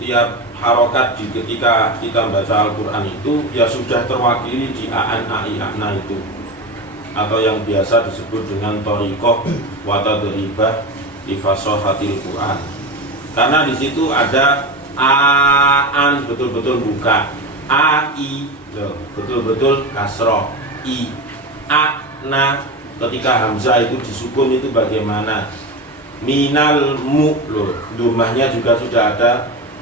setiap harokat ketika kita baca Al-Quran itu ya sudah terwakili di a'an, a'i, a'na itu, atau yang biasa disebut dengan thariqah wa tadribah li fasahatil Quran. Karena di situ ada a'an betul-betul buka, a'i betul-betul kasroh, i, a'na ketika hamzah itu disukun itu bagaimana, minal mu domahnya juga sudah ada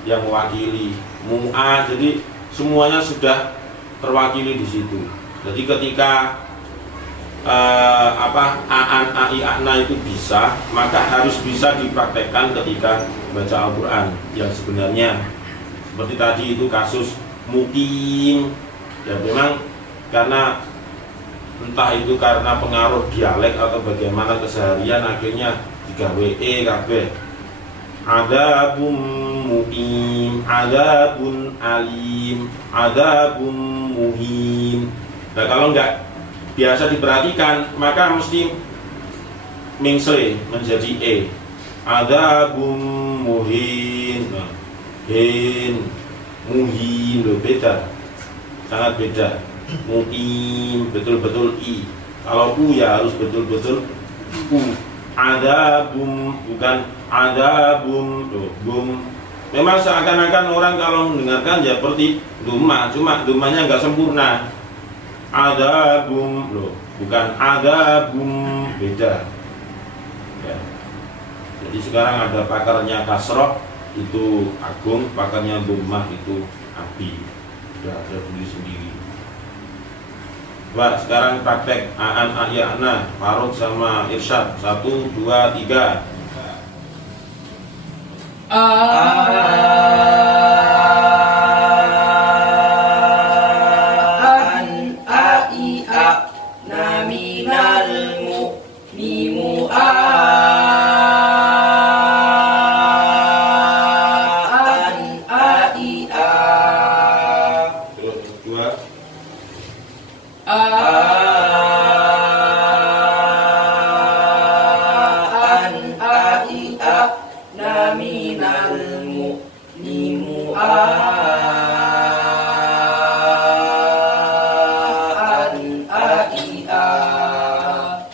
yang mewakili, mu'a, jadi semuanya sudah terwakili di situ. Jadi ketika a'an, a'i, a'na itu bisa, maka harus bisa dipraktekkan ketika baca Al-Quran. Yang sebenarnya seperti tadi itu kasus mukim, ya memang karena entah itu karena pengaruh dialek atau bagaimana keseharian akhirnya digawe kabeh. Adzabun muqim, adzabun alim, adzabun muhim. Nah, kalau enggak biasa diperhatikan maka mesti mingsle menjadi e. Adzabun muhin, hin, muhin, beda, sangat beda. Muqim betul-betul i. Kalau u ya harus betul-betul u. Adzabum bukan adzabum, bum. Memang seakan-akan orang kalau mendengarkan ya seperti duma, cuma dumanya enggak sempurna. Adzabum bukan adzabum, beda. Ya. Jadi sekarang ada pakarnya kasroh itu agung, pakarnya dumah itu abi. Sudah ada sendiri. Coba sekarang praktek a'an, a'i, a'na, Faruk sama Irsyad. 1, 2, 3. A'an, a'i, a'na, minal mu, mimu, a'an, a'i, a'. Terus 2. A'an, a'i, a'na, minal mu, mimu, a'an, a'i, a'.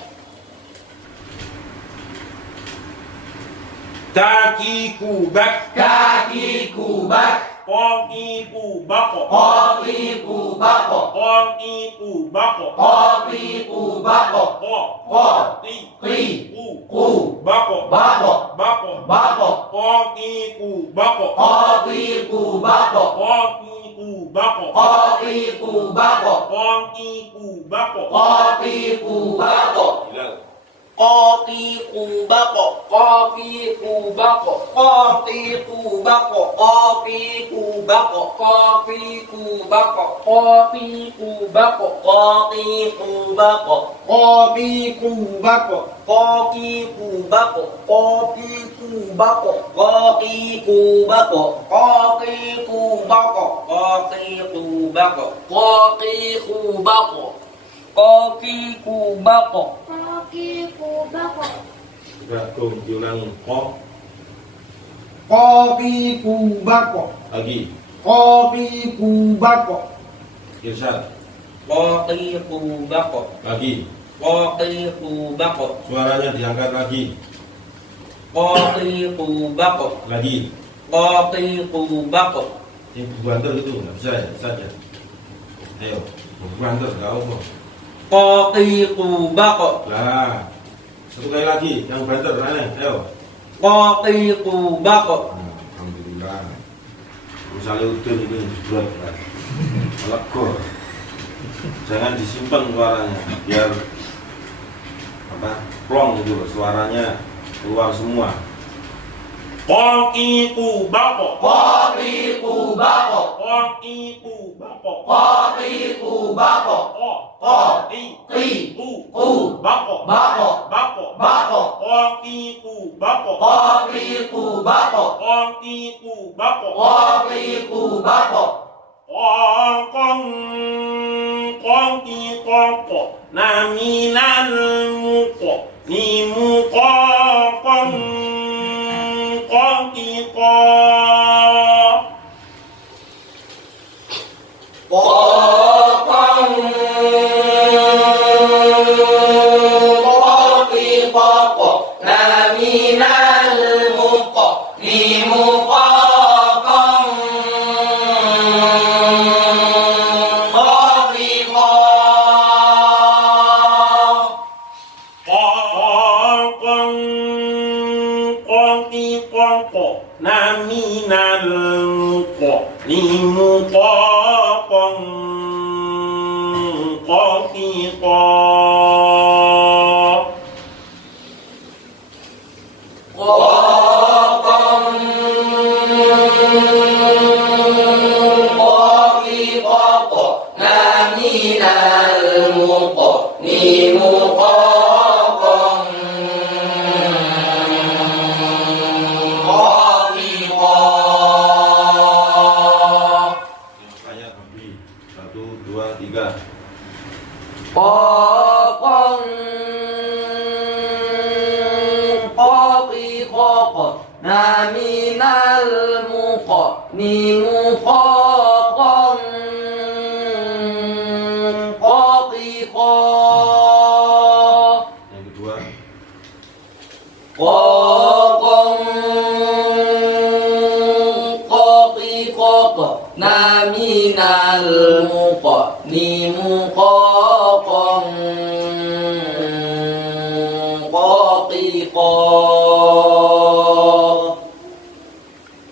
Kaki kubak, Kaki kubak, koki kubako, kopi kubako, koki kubako, kopi kubako, koki ku, kubako, bako, bako, bako, koki kubako, kopi kubako, koki kubako, kopi kubako, koki kubako. kopi kubako. Bilal. Kopi kubako, kopi kubako, kopi kubako, kopi kubako, kopi kubako, kopi kubako, kopi kubako, kopi kubako, kopi kubako, kopi kubako, kopi kubako, kopi kubako, kopi kubako, kopi kubako, kopi kubako. Koki kubako. Sudah dong diulangi. Kopi kubako, Lagi. kopi kubako, Irsyad. kopi kubako, Lagi. kopi kubako, Suaranya diangkat lagi. kopi kubako, Lagi. kopi kubako, Yang banter itu nggak bisa ya, saja. Ayo, banter tahu kok. kopi kubako, Lah, satu kali lagi, yang banter aneh. Ayo. kopi kubako. Nah, alhamdulillah. Misalnya udun itu dibuat kan. Lego. Jangan disimpan suaranya, biar plong gitu loh, suaranya keluar semua. Koki kubako, Kopi kubako, koki kubako, kopi kubako, koki kubako, bako, bako, bako, koki kubako, kopi kubako, koki kubako, kopi kubako. koki koko, naminal muko, ni muko, koki ko, قسطا Yang kedua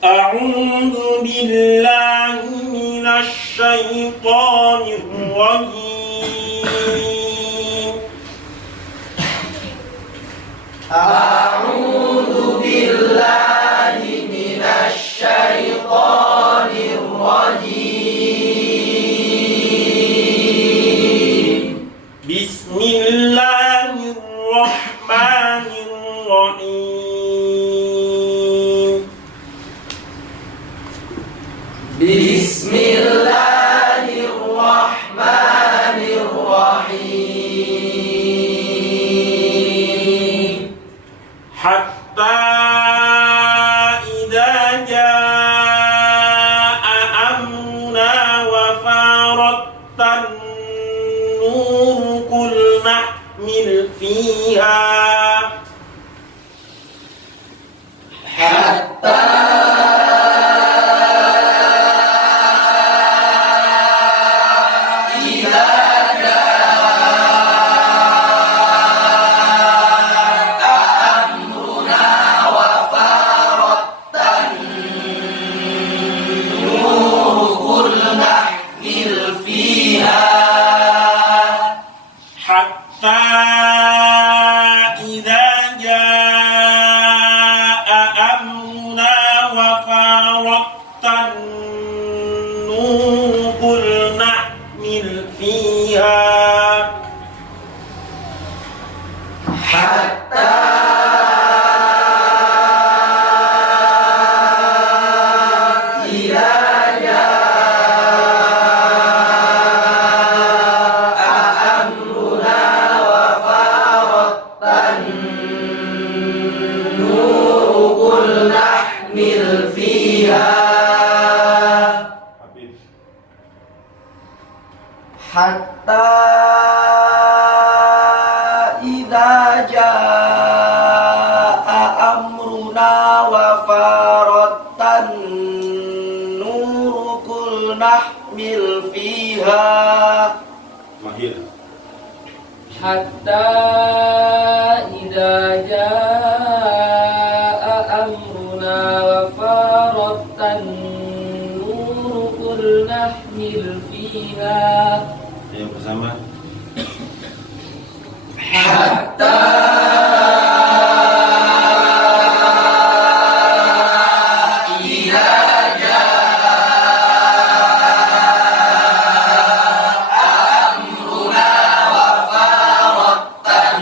A'udzu billahi minasy syaithanir rajim. A'udzu billahi minasy syaithanir rajim. Bismillahirrahmanirrahim. Bismillahirrahmanirrahim. Hatta idza jaa amruna wa farattan nur kul nahmil fiha hatta idza jaa amruna wa farattan nur kul nahmil fiha Hatta idza jaa amruna wa farattan nur kul nahmil fiha. Mahir. Hatta idza jaa amruna wa farattan nur kul nahmil fiha. Yang bersama. Hatta idza jaa amruna wa farattan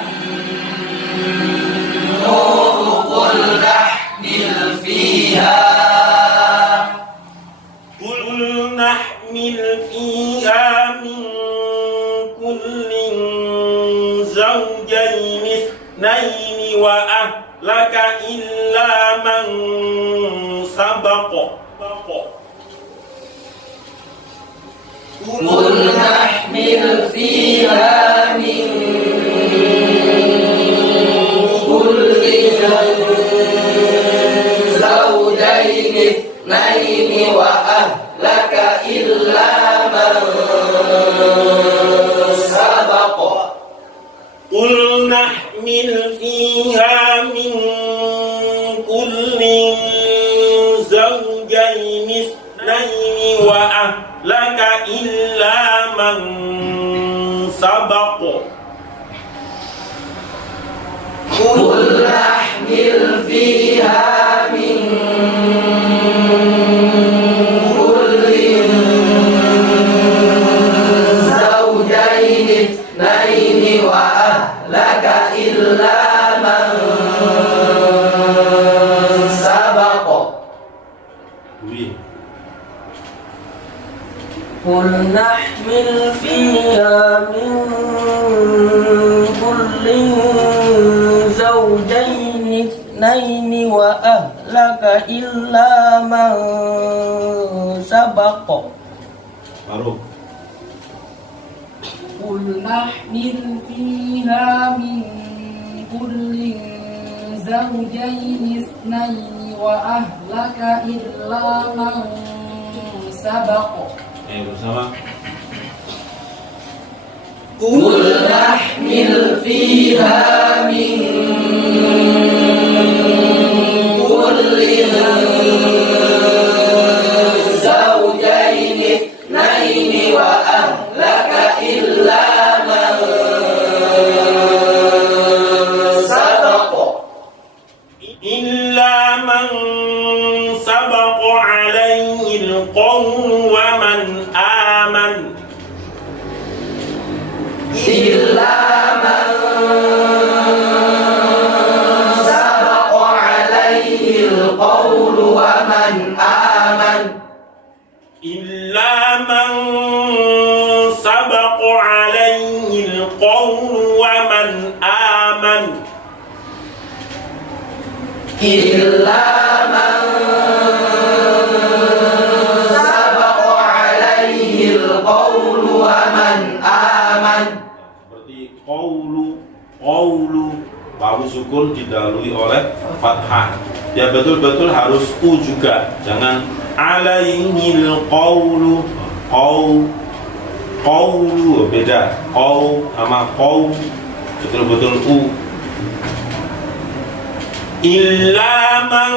nur kul nahmil fiha. Kul nahmil fiha min kullin zawjayn ithnayn wa ahlaka illa man sabaqa. Qul nahmil fiha min kulli zawjayn ithnayn wa ahlaka illa man sabaqa. Qul nahmil fiha min kullin zawjayn ithnayn wa ahlaka illa man sabaq. قل نحمل فيها من كل زوجين اثنين وأهلك إلا من سبق. قل نحمل فيها من كل زوجين اثنين وأهلك إلا من سبق. Baru. قل نحمل فيها من كل زوجين اثنين وأهلك إلا من سبق. Bersama. قل نحمل فيها من كل زوجين اثنين وأهلك إلا من سبق. إلا من سبق عليه القول ومن آمن. إلا من سبق عليه القول ومن آمن. إلا من سبق عليه القول ومن آمن. إلا من سبق عليه القول ومن آمن. Seperti qawlu wawu sukun didahului oleh fathah. Ya betul-betul harus u juga, jangan alaihil qawlu. Qawlu beda, qaw sama qaw betul-betul u. Illa man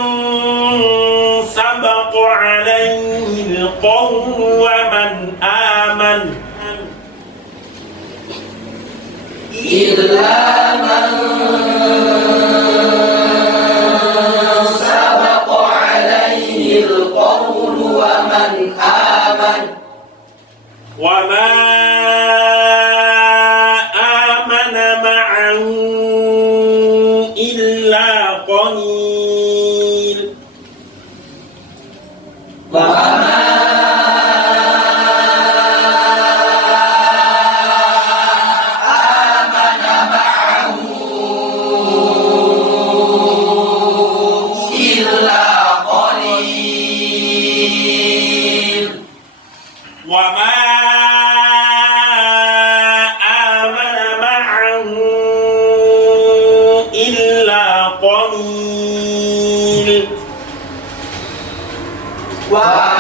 sabaqa alaihi al-qawl wa man aman. إلا من سبق عليه القول ومن آمن. وما آمن معه إلا قليل. وما آمن معه إلا قليل. وما آمن معه إلا قليل. وما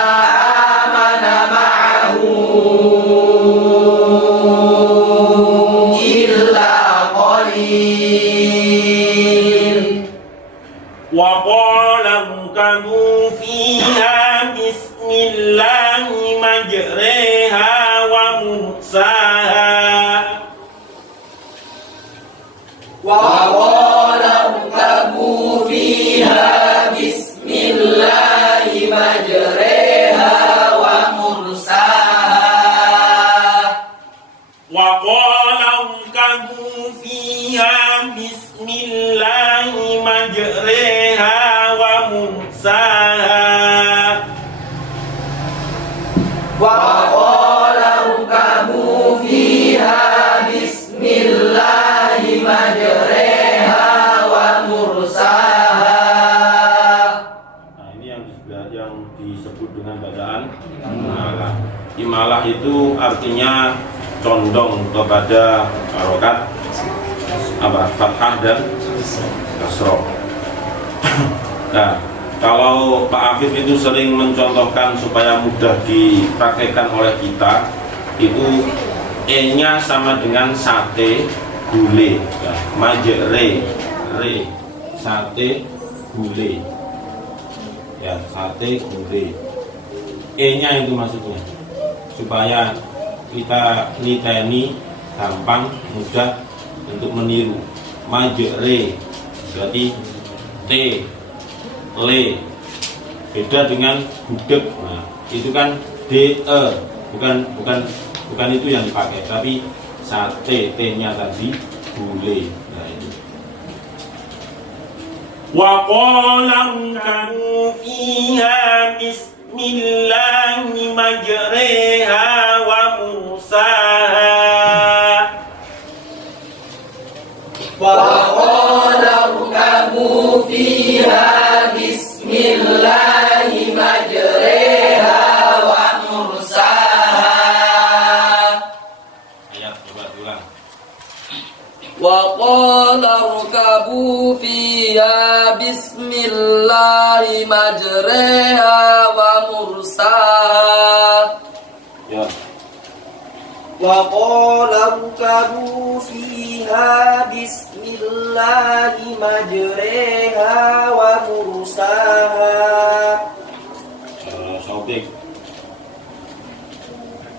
آمن معه إلا قليل. وقال اركبوا فيها بسم الله مجريها ومرساها. وقال اركبوا فيها بسم الله مجريها ومرساها. وقال اركبوا فيها بسم الله مجريها ومرساها. وقال اركبوا فيها بسم الله مجريها ومرساها. Nah, ini yang disebut dengan bacaan imalah. Imalah itu artinya condong kepada harokat fathah dan kasroh. Nah, kalau Pak Afif itu sering mencontohkan supaya mudah dipraktekkan oleh kita, itu E-nya sama dengan sate gule, ya, majre, re, sate gule. ya, sate gulai. E-nya itu maksudnya supaya kita niteni gampang, mudah untuk meniru. Majere berarti T, le, beda dengan gudeg. Nah, itu kan DE, bukan itu yang dipakai, tapi sate, T-nya tadi gulai. Nah, ini. Wa qalam kanu fiha bismillahi majreha wa mursaha. Wa qala irkabu fiha bismillahi majreha wa mursaha. Ayat coba ulang. Wa qala irkabu fiha bismillahi majreha wa mursaha. Ya. Wa qala irkabu fiha bismillahi majreha wa mursaha. Sautik.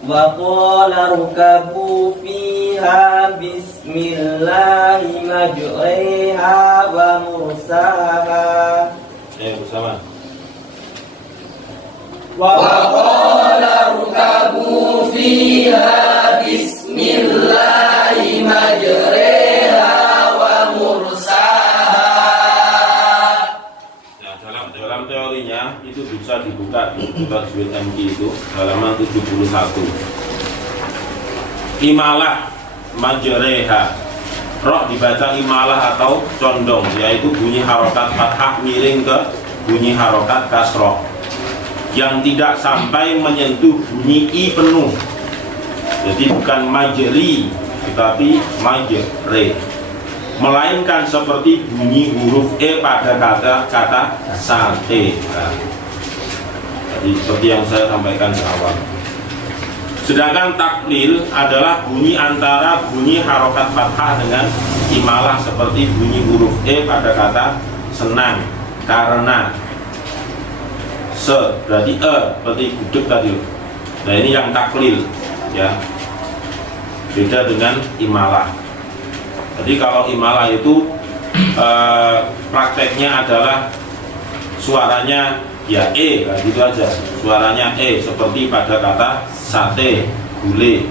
Wa qala irkabu fiha bismillahi majreha wa mursaha. Bersama. Wa qala irkabu fiha bismillahi majreha wa mursaha. Nah, dalam teorinya itu bisa dibuka di tajwid MG itu halaman 71. Imalah majreha, roh dibaca imalah atau condong, yaitu bunyi harokat fathah miring ke bunyi harokat kasroh yang tidak sampai menyentuh bunyi i penuh. Jadi bukan majeri tetapi majre, melainkan seperti bunyi huruf e pada kata sate. Nah, jadi seperti yang saya sampaikan di awal. Sedangkan taklil adalah bunyi antara bunyi harokat fathah dengan imalah seperti bunyi huruf e pada kata senang, karena, se berarti seperti gudeg tadi. Nah, ini yang taklil, ya, beda dengan imalah. Jadi kalau imalah itu prakteknya adalah suaranya ya e, nah, gitu aja. Suaranya e seperti pada kata sate, gulai.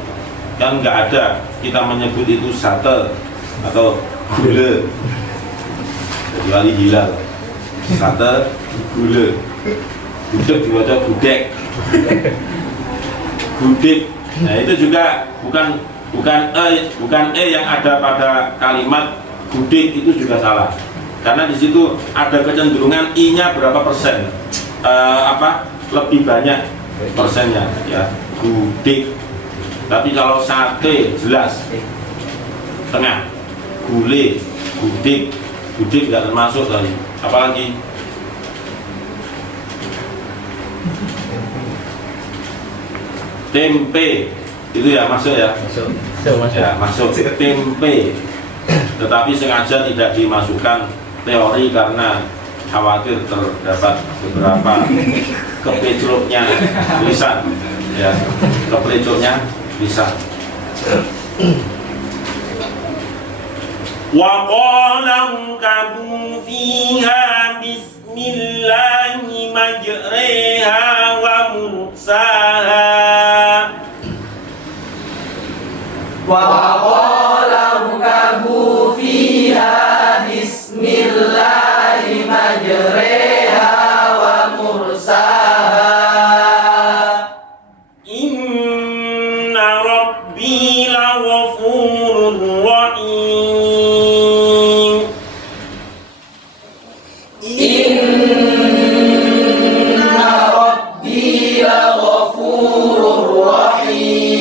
Kan nggak ada kita menyebut itu sate atau gule, kecuali hilal. Sate, gule. Gudeg dibaca gudeg. Gudeg. Nah, itu juga bukan e yang ada pada kalimat gudeg, itu juga salah. Karena di situ ada kecenderungan i-nya berapa persen, lebih banyak persennya, ya, gudeg. Tapi kalau sate jelas tengah, gulai, gudeg nggak termasuk tadi. Apalagi tempe itu ya masuk ya, masuk tempe, tetapi sengaja tidak dimasukkan teori karena khawatir terdapat beberapa keplecroknya lisan, ya, keplecroknya lisan. Wa qalam kabu fiha bismillahi majreha wa mursaha. Wa qala irkabu fiha bismillahi majreha wa mursaha. Inna rabbi laghafurur rahim. Inna rabbi laghafurur rahim.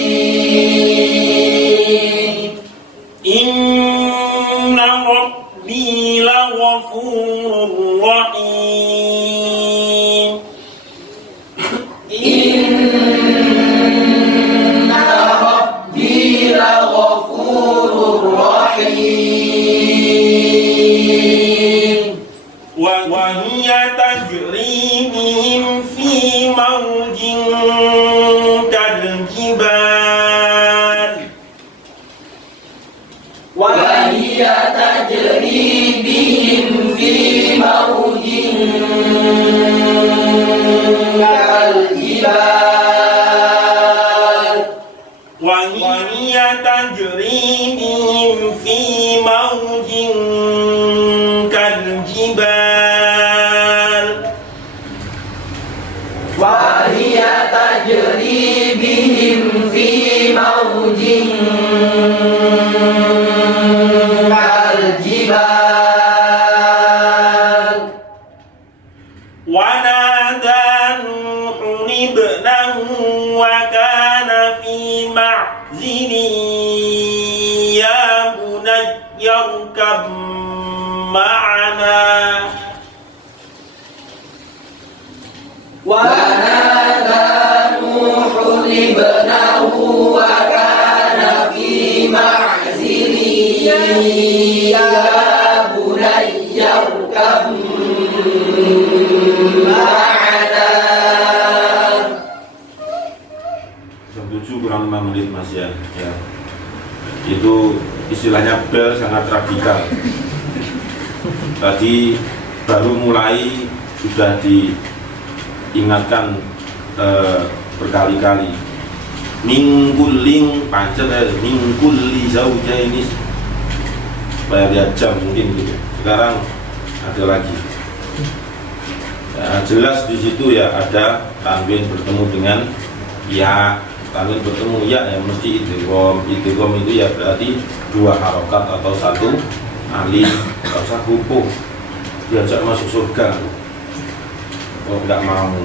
موج كالجبال وهي تجري بهم في موج كالجبال وهي تجري بهم في موج كالجبال وهي تجري بهم في موج كالجبال ونادى نوح ابنه وكان في معزل يا بني اركب معنا ونادى نوح ابنه وكان في معزل يا بني اركب معنا. Jam 7 kurang 5 menit Mas ya. Itu istilahnya bel sangat radikal. Tadi baru mulai sudah diingatkan berkali-kali. Mingguling pancet mingkuli zaujaini. Saya lihat jam mungkin gitu. Sekarang ada lagi. Ya, jelas di situ ya ada tanwin bertemu dengan ya, tanwin bertemu ya yang mesti idgham. Idgham itu ya berarti dua harokat atau satu alif. Nggak usah hukum, diajak masuk surga. Oh nggak mau,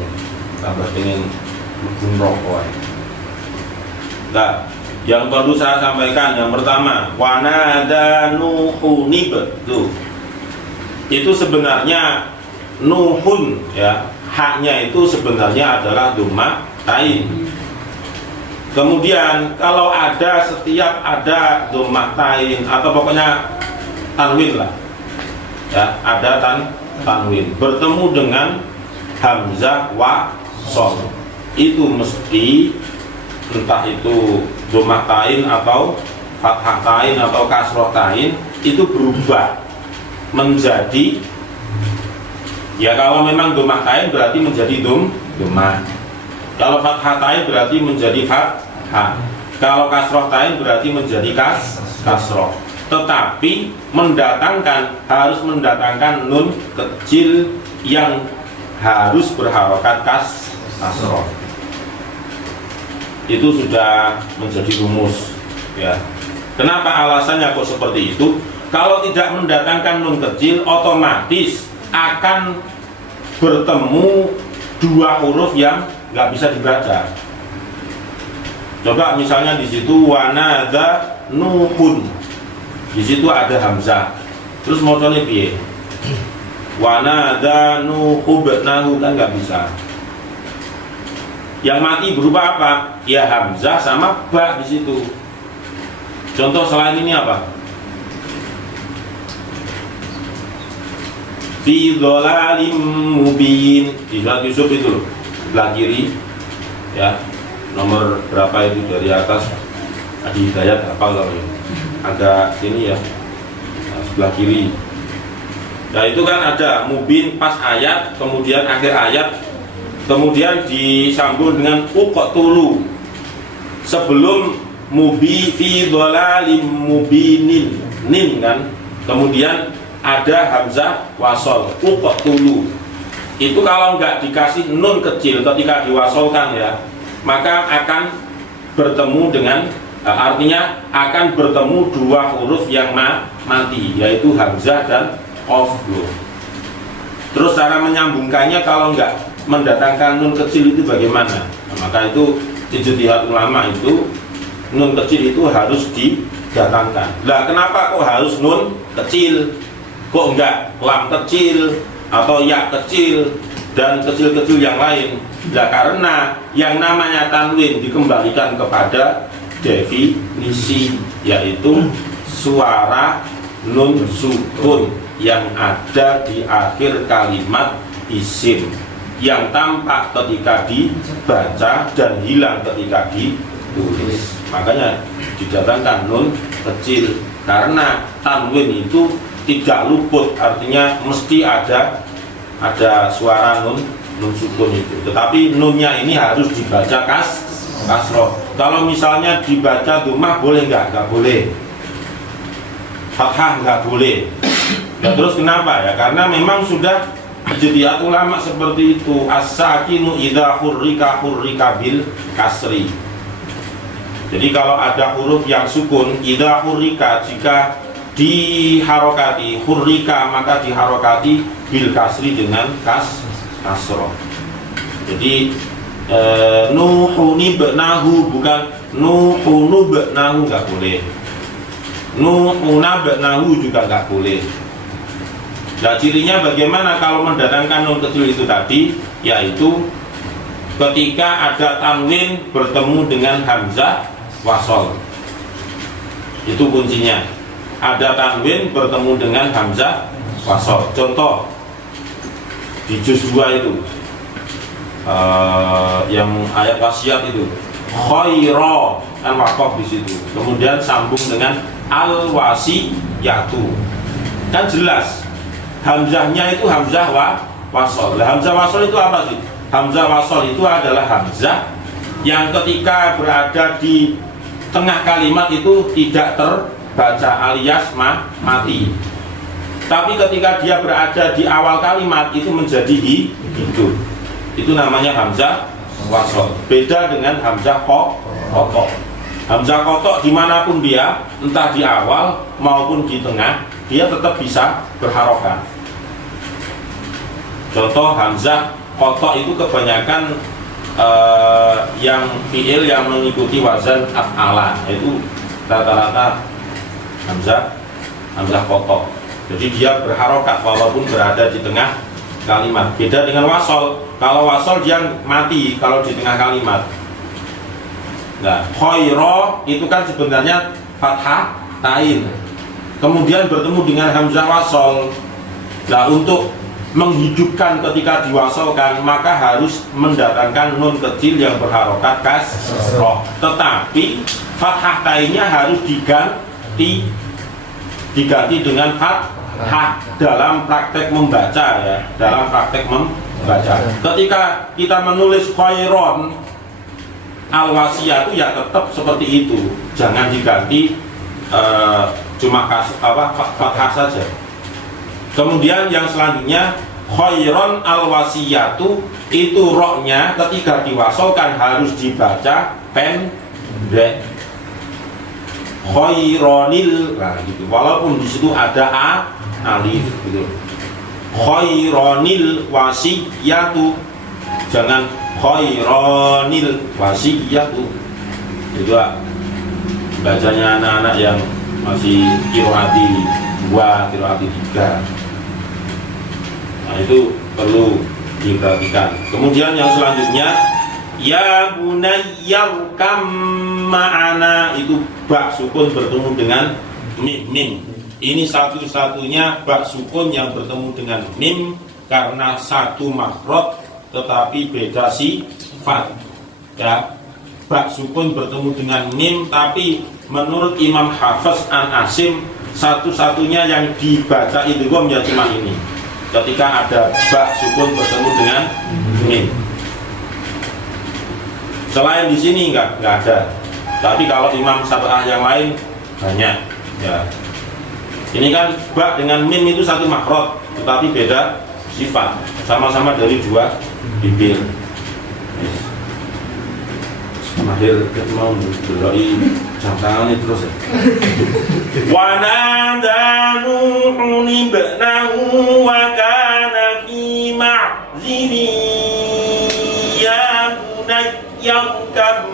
tambah pengen rokok. Nah, yang perlu saya sampaikan yang pertama, wanada nuhunib tuh. Itu sebenarnya nuhun ya, haknya itu sebenarnya adalah dhamma tain. Kemudian kalau ada setiap ada dhamma tain atau pokoknya tanwin lah ya, ada tanwin bertemu dengan hamzah wasol, itu mesti entah itu dhamma tain atau fathah tain atau kasroh tain, itu berubah menjadi ya, kalau memang dhamma tain berarti menjadi dhamma, kalau fathah tain berarti menjadi fathah, kalau kasroh tain berarti menjadi kasroh. Tetapi harus mendatangkan nun kecil yang harus berharokat kasroh. Itu sudah menjadi rumus ya. Kenapa alasannya kok seperti itu? Kalau tidak mendatangkan nun kecil, otomatis akan bertemu dua huruf yang nggak bisa dibaca. Coba misalnya di situ wanada nuhun, di situ ada hamzah, terus mocornya piye? Wanada nuhubnahu, kan nggak bisa. Yang mati berupa apa? Ya hamzah sama ba di situ. Contoh selain ini apa? Fi dhalalim mubin, di surat Yusuf itu loh, sebelah kiri ya, nomor berapa itu dari atas, Adi Hidayat hafal kalau agak sini ya, sebelah kiri. Nah itu kan ada mubin pas ayat, kemudian akhir ayat, kemudian disambung dengan uqtulu. Sebelum mubi fi dhalalim mubinin nin kan, kemudian ada hamzah wasol uqtulu. Itu kalau nggak dikasih nun kecil ketika diwasolkan ya, maka akan bertemu dengan artinya akan bertemu dua huruf yang mati, yaitu hamzah dan qaf. Terus cara menyambungkannya kalau nggak mendatangkan nun kecil itu bagaimana? Nah, maka itu ijtihad ulama itu nun kecil itu harus didatangkan. Lah kenapa kok harus nun kecil? Kok enggak lam kecil atau ya kecil dan kecil-kecil yang lain? Nah karena yang namanya tanwin dikembalikan kepada definisi, yaitu suara nun sukun yang ada di akhir kalimat isim yang tampak ketika dibaca dan hilang ketika ditulis. Makanya didatangkan nun kecil, karena tanwin itu tidak luput, artinya mesti ada suara nun sukun itu. Tetapi nunnya ini harus dibaca kasroh. Kalau misalnya dibaca dhammah boleh nggak boleh. Fathah nggak boleh. Ya, terus kenapa ya? Karena memang sudah ijtihad ulama seperti itu. As-sakinu idza hurrika bil kasri. Jadi kalau ada huruf yang sukun, idza hurrika, jika diharokati, hurrika maka diharokati bil kasri dengan kasroh. Jadi nuhunibnahu bukan nuhunubnahu, nggak boleh. Nuhunabnahu juga nggak boleh. Nah, cirinya bagaimana kalau mendatangkan nun kecil itu tadi, yaitu ketika ada tanwin bertemu dengan hamzah wasol. Itu kuncinya. Ada tanwin bertemu dengan hamzah wasol. Contoh di juz 2 itu yang ayat wasiat itu, khaira, kan waqaf di situ. Kemudian sambung dengan al-wasiyatu. Kan jelas hamzahnya itu hamzah wasol. Hamzah wasol itu apa sih? Hamzah wasol itu adalah hamzah yang ketika berada di tengah kalimat itu tidak terbaca alias mati. Tapi ketika dia berada di awal kalimat itu menjadi hidup. Itu namanya hamzah wasol. Beda dengan hamzah kotok. Hamzah kotok dimanapun dia, entah di awal maupun di tengah, dia tetap bisa berharokat. Contoh hamzah kotok itu kebanyakan yang fiil yang mengikuti wazan af'ala, itu rata-rata hamzah kotok. Jadi dia berharokat walaupun berada di tengah kalimat. Beda dengan wasol. Kalau wasol dia mati kalau di tengah kalimat. Nah, khaira itu kan sebenarnya fathah tain. Kemudian bertemu dengan hamzah wasol. Nah, untuk menghidupkan ketika diwasolkan maka harus mendatangkan nun kecil yang berharokat kasroh. Tetapi fathah tainnya harus diganti dengan fathah dalam praktek membaca ya, dalam praktek membaca. Ketika kita menulis khairon al-wasiyah itu ya tetap seperti itu, jangan diganti cuma fathah saja. Kemudian yang selanjutnya khairon al-wasiyatu, itu roknya ketika diwasolkan harus dibaca pendek. Khaironil, nah gitu. Walaupun di situ ada alif gitu. Khaironil wasiyatu, jangan khaironil wasiyatu. Itu bacanya anak-anak yang masih qiraati 2, qiraati 3. Nah, itu perlu diperhatikan. Kemudian yang selanjutnya, ya bunayyarkam ma'ana, itu ba sukun bertemu dengan mim. Ini satu-satunya ba sukun yang bertemu dengan mim karena satu makhraj tetapi beda sifat. Ya, ba sukun bertemu dengan mim, tapi menurut Imam Hafiz an Asim satu-satunya yang dibaca idgham ya cuma ini. Ketika ada ba sukun bertemu dengan mim. Selain di sini enggak ada. Tapi kalau Imam Sab'ah yang lain banyak. Ya. Ini kan ba dengan mim itu satu makhraj, tetapi beda sifat. Sama-sama dari dua bibir. Mahir mau berdoai jam tangan itu terus ya. Wa nada Nuhun ibnahu wa kana fi ma'zili ya bunayyarkam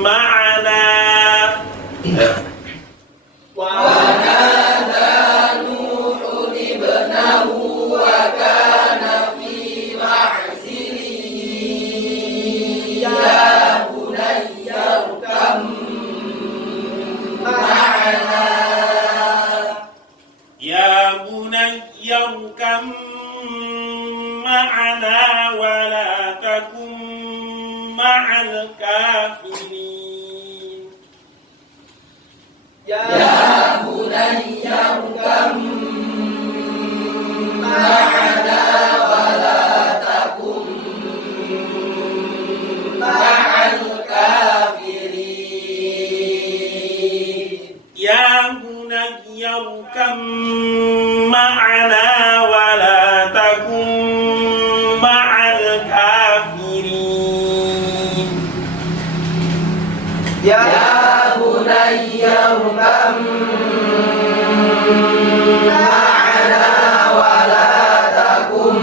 ma'ana. Wa nada Nuhun ibnahu wa kana fi ma'zili ya Ya bunayyarkam ma'ana wa ma'al kafirin. Ya bunayya kam ma'ana wa la takum ma'al kafirin. Ya bunayya kam ma'ana wa la takum ma'al kafirin. Ya bunayya kam ma'ana wa la takum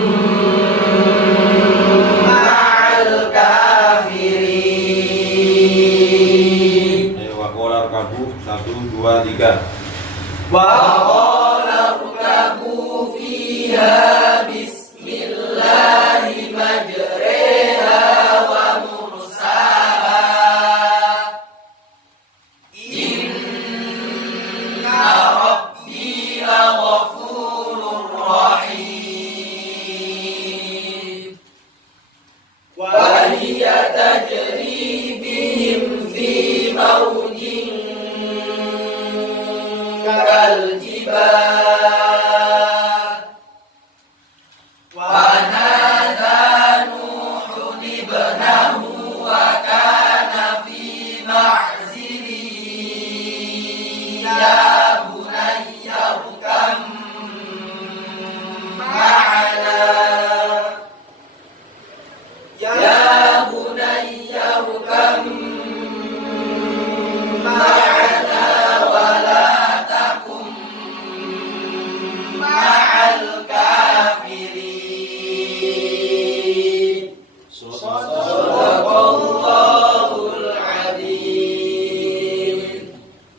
ma'al kafirin. Ayo waqala rkabu 1 2 3. Wa qala rkabu fiha bismillahi majriha wa mursaha inna rabbi laghafurur rahim. Wa hiya tajri bihim fi mawjin kaljibal. Wa nada Nuhun ibnahu wa kana fi ma'zili ya bunayya rkam ma'ana ya bunayya rkam ma'ana wa la takum ma'al kafirin. Sadaqallahul azim.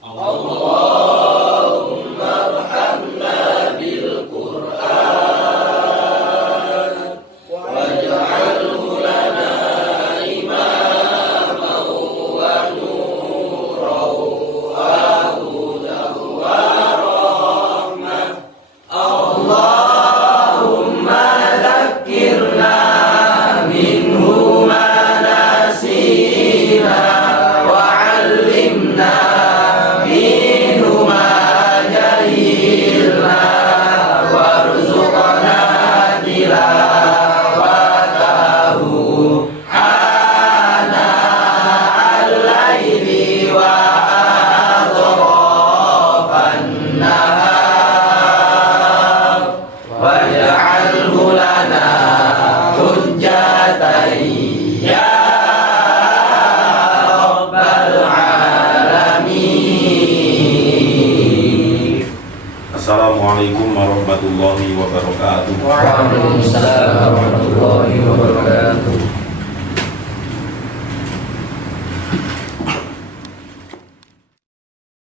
Allahumma arhamna bil Qur'an waj'alhu lana imaman wa nuran wa hudan wa rahmah. Allahumma dhakkirna minhu ma nasina wa 'allimna minhu ma jahilna warzuqna tilawatahu ana al-laili wa atrafan nahar waj'alhu lana hujjatan ya rabbal alamin. Assalamualaikum warahmatullahi wabarakatuh. Waalaikumsalam warahmatullahi wabarakatuh.